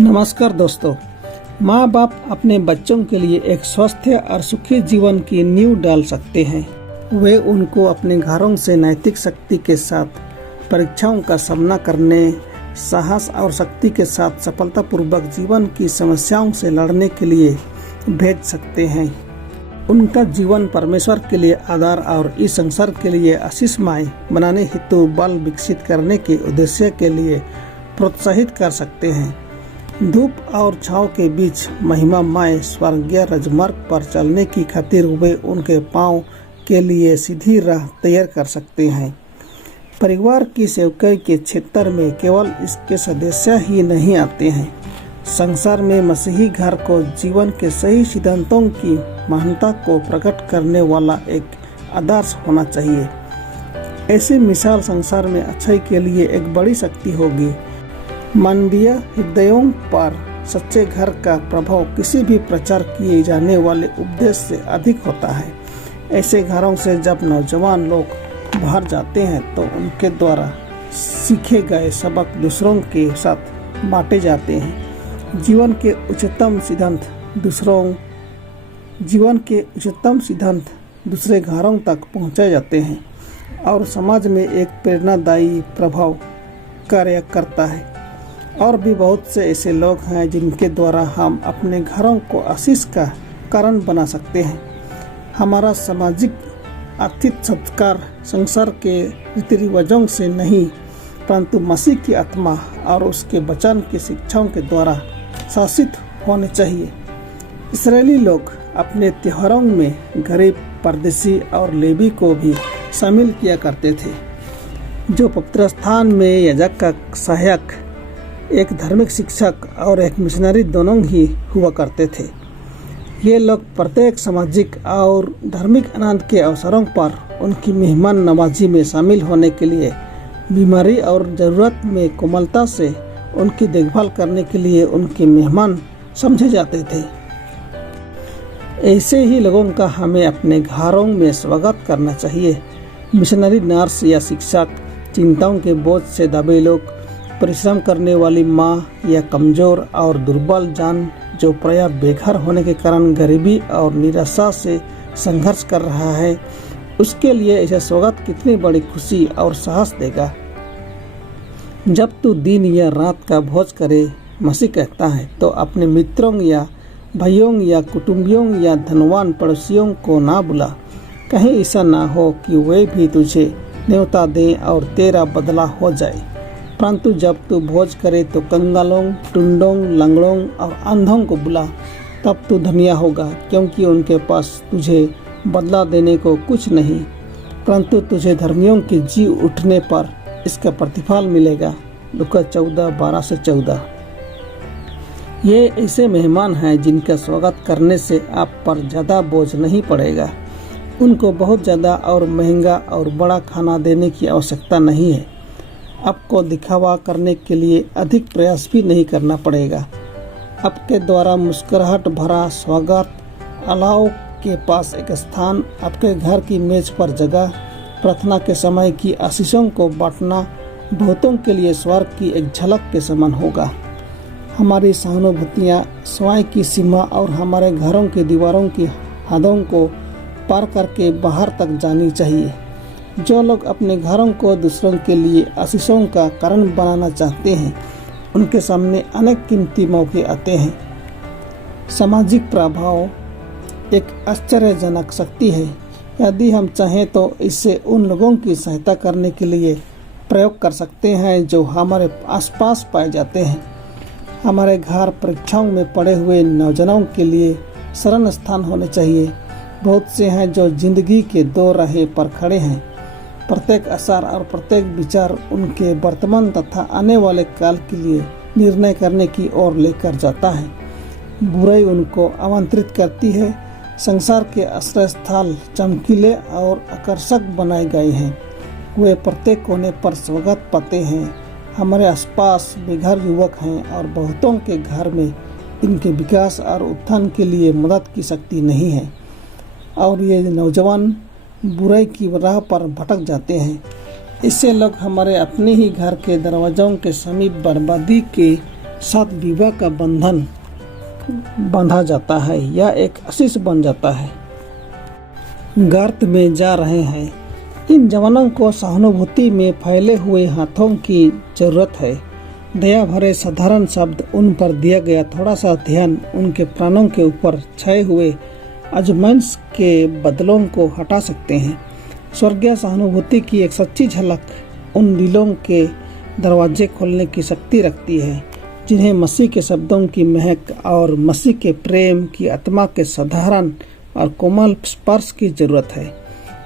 नमस्कार दोस्तों। माँ बाप अपने बच्चों के लिए एक स्वस्थ और सुखी जीवन की नींव डाल सकते हैं। वे उनको अपने घरों से नैतिक शक्ति के साथ परीक्षाओं का सामना करने, साहस और शक्ति के साथ सफलतापूर्वक जीवन की समस्याओं से लड़ने के लिए भेज सकते हैं। उनका जीवन परमेश्वर के लिए आधार और इस संसार के लिए आशीषमय बनाने हेतु बल विकसित करने के उद्देश्य के लिए प्रोत्साहित कर सकते हैं। धूप और छांव के बीच महिमामय स्वर्गीय राजमार्ग पर चलने की खातिर वे उनके पांव के लिए सीधी राह तैयार कर सकते हैं। परिवार की सेवकाई के क्षेत्र में केवल इसके सदस्य ही नहीं आते हैं। संसार में मसीही घर को जीवन के सही सिद्धांतों की महानता को प्रकट करने वाला एक आदर्श होना चाहिए। ऐसी मिसाल संसार में अच्छाई के लिए एक बड़ी शक्ति होगी। मानवीय हृदयों पर सच्चे घर का प्रभाव किसी भी प्रचार किए जाने वाले उपदेश से अधिक होता है। ऐसे घरों से जब नौजवान लोग बाहर जाते हैं तो उनके द्वारा सीखे गए सबक दूसरों के साथ बांटे जाते हैं। जीवन के उच्चतम सिद्धांत दूसरे घरों तक पहुंचाए जाते हैं और समाज में एक प्रेरणादायी प्रभाव कार्य करता है। और भी बहुत से ऐसे लोग हैं जिनके द्वारा हम अपने घरों को आशीष का कारण बना सकते हैं। हमारा सामाजिक आर्थिक सत्कार संसार के रीति रिवाजों से नहीं परंतु मसीह की आत्मा और उसके वचन की शिक्षाओं के द्वारा शासित होने चाहिए। इस्राएली लोग अपने त्योहारों में गरीब, परदेशी और लेवी को भी शामिल किया करते थे, जो पवित्र स्थान में याजक का सहायक, एक धार्मिक शिक्षक और एक मिशनरी दोनों ही हुआ करते थे। ये लोग प्रत्येक सामाजिक और धार्मिक आनंद के अवसरों पर उनकी मेहमान नवाजी में शामिल होने के लिए, बीमारी और ज़रूरत में कोमलता से उनकी देखभाल करने के लिए उनके मेहमान समझे जाते थे। ऐसे ही लोगों का हमें अपने घरों में स्वागत करना चाहिए। मिशनरी नर्स या शिक्षक, चिंताओं के बोझ से दबे लोग, परिश्रम करने वाली माँ या कमजोर और दुर्बल जान जो प्रायः बेघर होने के कारण गरीबी और निराशा से संघर्ष कर रहा है, उसके लिए ऐसा स्वागत कितनी बड़ी खुशी और साहस देगा। जब तू दिन या रात का भोज करे, मसीह कहता है, तो अपने मित्रों या भाइयों या कुटुंबियों या धनवान पड़ोसियों को ना बुला। कहीं ऐसा ना हो कि वे भी तुझे न्योता दें और तेरा बदला हो जाए। परंतु जब तू भोज करे तो कंगालों, टुंडों, लंगड़ों और अंधों को बुला, तब तू धन्य होगा, क्योंकि उनके पास तुझे बदला देने को कुछ नहीं, परंतु तुझे धर्मियों के जी उठने पर इसका प्रतिफल मिलेगा। लूका 14:12-14। ये ऐसे मेहमान हैं जिनका स्वागत करने से आप पर ज़्यादा बोझ नहीं पड़ेगा। उनको बहुत ज़्यादा और महंगा और बड़ा खाना देने की आवश्यकता नहीं है। आपको दिखावा करने के लिए अधिक प्रयास भी नहीं करना पड़ेगा। आपके द्वारा मुस्कुराहट भरा स्वागत, अलाव के पास एक स्थान, आपके घर की मेज पर जगह, प्रार्थना के समय की आशीषों को बांटना बहुतों के लिए स्वर्ग की एक झलक के समान होगा। हमारी सहानुभूतियाँ स्वयं की सीमा और हमारे घरों की दीवारों की हदों को पार करके बाहर तक जानी चाहिए। जो लोग अपने घरों को दूसरों के लिए आशीषों का कारण बनाना चाहते हैं, उनके सामने अनेक कीमती मौके आते हैं। सामाजिक प्रभाव एक आश्चर्यजनक शक्ति है। यदि हम चाहें तो इसे उन लोगों की सहायता करने के लिए प्रयोग कर सकते हैं जो हमारे आसपास पाए जाते हैं। हमारे घर परीक्षाओं में पड़े हुए नौजवानों के लिए शरण स्थान होने चाहिए। बहुत से हैं जो जिंदगी के दो राहें पर खड़े हैं। प्रत्येक असर और प्रत्येक विचार उनके वर्तमान तथा आने वाले काल के लिए निर्णय करने की ओर लेकर जाता है। बुराई उनको आमंत्रित करती है। संसार के आश्रय स्थल चमकीले और आकर्षक बनाए गए हैं। वे प्रत्येक कोने पर स्वागत पाते हैं। हमारे आसपास बेघर युवक हैं और बहुतों के घर में इनके विकास और उत्थान के लिए मदद की शक्ति नहीं है, और ये नौजवान बुराई की राह पर भटक जाते हैं। इससे लोग हमारे अपने ही घर के दरवाजों के समीप बर्बादी के साथ विवाह का बंधन बांधा जाता है या एक आशीष बन जाता है। गर्त में जा रहे हैं, इन जवानों को सहानुभूति में फैले हुए हाथों की जरूरत है। दया भरे साधारण शब्द, उन पर दिया गया थोड़ा सा ध्यान उनके प्राणों के ऊपर छाए हुए अजमाइश के बदलों को हटा सकते हैं। स्वर्गीय सहानुभूति की एक सच्ची झलक उन दिलों के दरवाजे खोलने की शक्ति रखती है जिन्हें मसीह के शब्दों की महक और मसीह के प्रेम की आत्मा के साधारण और कोमल स्पर्श की जरूरत है।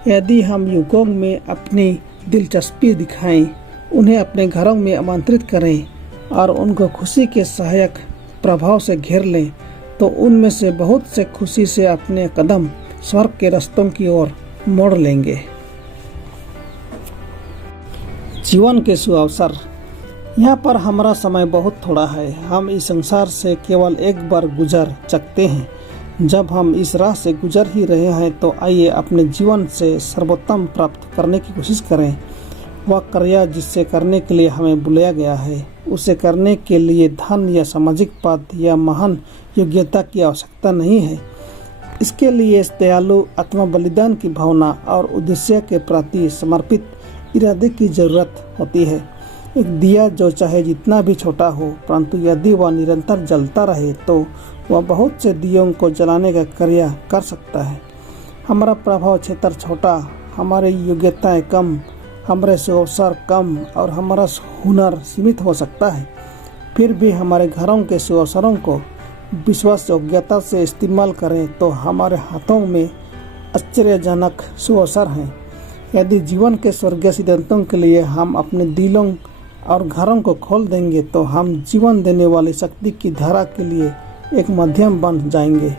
यदि हम युगों में अपनी दिलचस्पी दिखाएं, उन्हें अपने घरों में आमंत्रित करें और उनको खुशी के सहायक प्रभाव से घेर लें, तो उनमें से बहुत से खुशी से अपने कदम स्वर्ग के रास्तों की ओर मोड़ लेंगे। जीवन के सुअवसर। यहाँ पर हमारा समय बहुत थोड़ा है। हम इस संसार से केवल एक बार गुजर सकते हैं। जब हम इस राह से गुजर ही रहे हैं तो आइए अपने जीवन से सर्वोत्तम प्राप्त करने की कोशिश करें। वह कार्य जिससे करने के लिए हमें बुलाया गया है, उसे करने के लिए धन या सामाजिक पद या महान योग्यता की आवश्यकता नहीं है। इसके लिए दयालु आत्मा बलिदान की भावना और उद्देश्य के प्रति समर्पित इरादे की जरूरत होती है। एक दिया जो चाहे जितना भी छोटा हो, परंतु यदि वह निरंतर जलता रहे तो वह बहुत से दियों को जलाने का कार्य कर सकता है। हमारा प्रभाव क्षेत्र छोटा, हमारी योग्यताएं कम, हमारे अवसर कम और हमारा हुनर सीमित हो सकता है। फिर भी हमारे घरों के अवसरों को विश्वास योग्यता से इस्तेमाल करें तो हमारे हाथों में आश्चर्यजनक सुअवसर हैं। यदि जीवन के स्वर्गीय सिद्धांतों के लिए हम अपने दिलों और घरों को खोल देंगे तो हम जीवन देने वाली शक्ति की धारा के लिए एक माध्यम बन जाएंगे।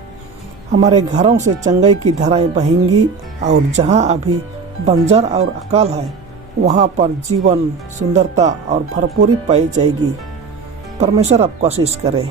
हमारे घरों से चंगाई की धाराएं बहेंगी और जहां अभी बंजर और अकाल है, वहां पर जीवन, सुंदरता और भरपूरी पाई जाएगी। परमेश्वर आपको आशीष करे।